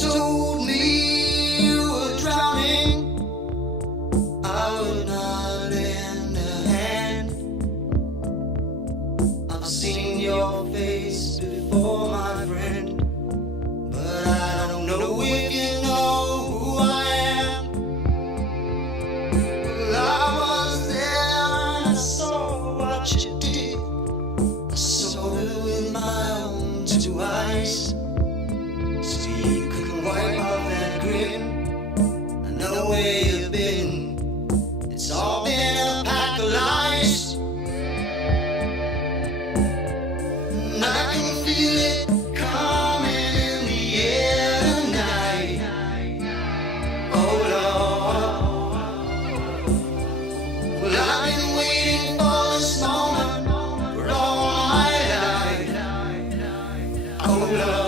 told me you were drowning, I would not lend a hand. I've seen your face before, my friend, but I don't know if you know who I am. Well, I was there and I saw what you did. I saw it with my own two eyes. So you couldn't wipe off that grin. I know where you've been. It's all been a pack of lies. And I can feel it coming in the air tonight. Oh Lord. Well, I've been waiting for this moment for all my life. Oh Lord.